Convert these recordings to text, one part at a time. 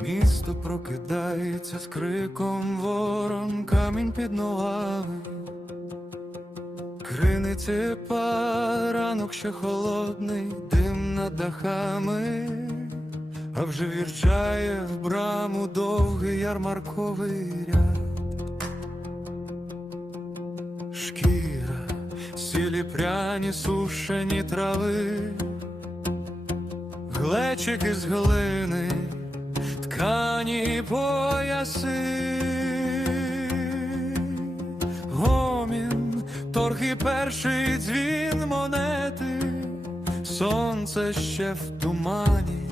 Місто прокидається з криком ворон, камінь під ногами, Криниться паранок, ще холодний, дим над дахами, а вже вірчає в браму довгий ярмарковий ряд. Сілі пряні, сушені трави, глечики з глини, ткані пояси, гомін, торги перший дзвін монети, сонце ще в тумані,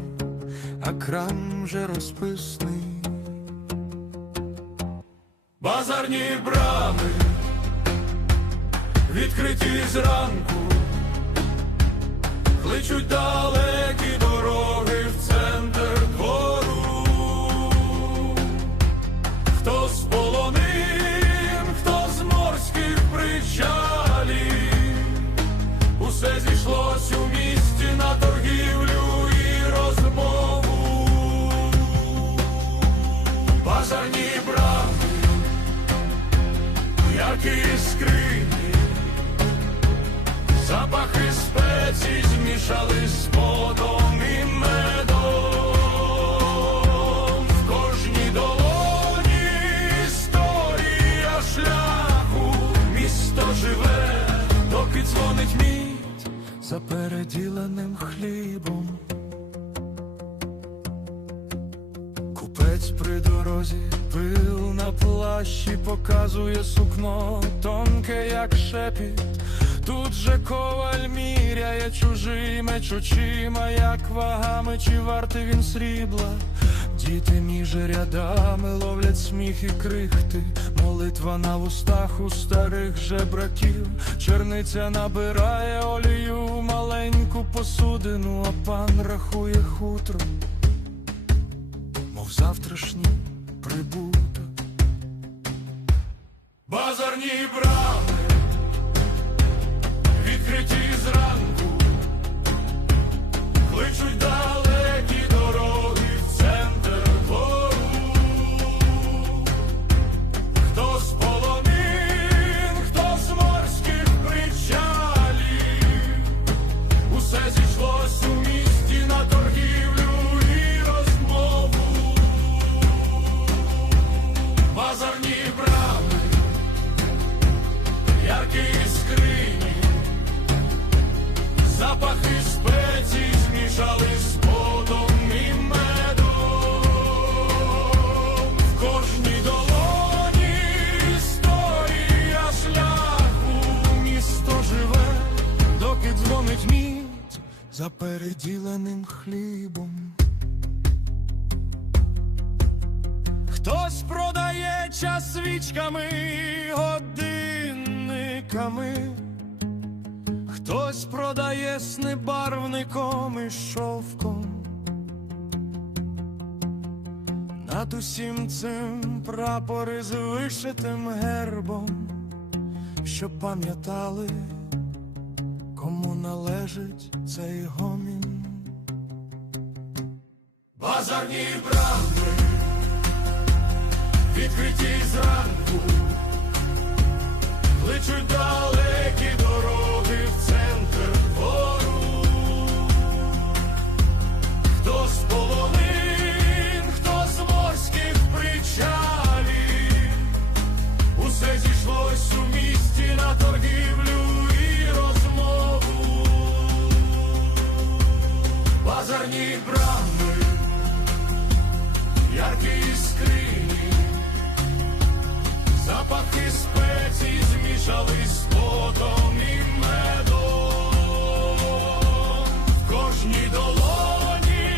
а крам вже розписний. Базарні брами відкриті зранку, кличуть далекі спецій змішали з подом і медом. В кожній долоні історія шляху, місто живе, доки дзвонить мідь за переділеним хлібом. Купець при дорозі, пил на плащі показує сукно, тонке, як шепіт. Тут же коваль міряє чужий меч очима, як вагами, чи вартий він срібла. Діти між рядами ловлять сміх і крихти, молитва на вустах у старих жебраків, черниця набирає олію в маленьку посудину, а пан рахує хутро мов завтрашній прибуток. Базарні брами за переділеним хлібом. Хтось продає час свічками, годинниками, хтось продає сни барвником і шовком. Над усім цим прапори з вишитим гербом, щоб пам'ятали, належить цей гомін. Базарні брами відкриті зранку, кличуть далекі дороги Базарні брами, яркі скрині, запахи спецій змішались з потом і медом. В кожній долоні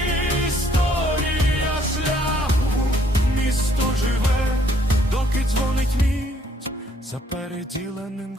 історія шляху, місто живе, доки дзвонить мідь за переділеним.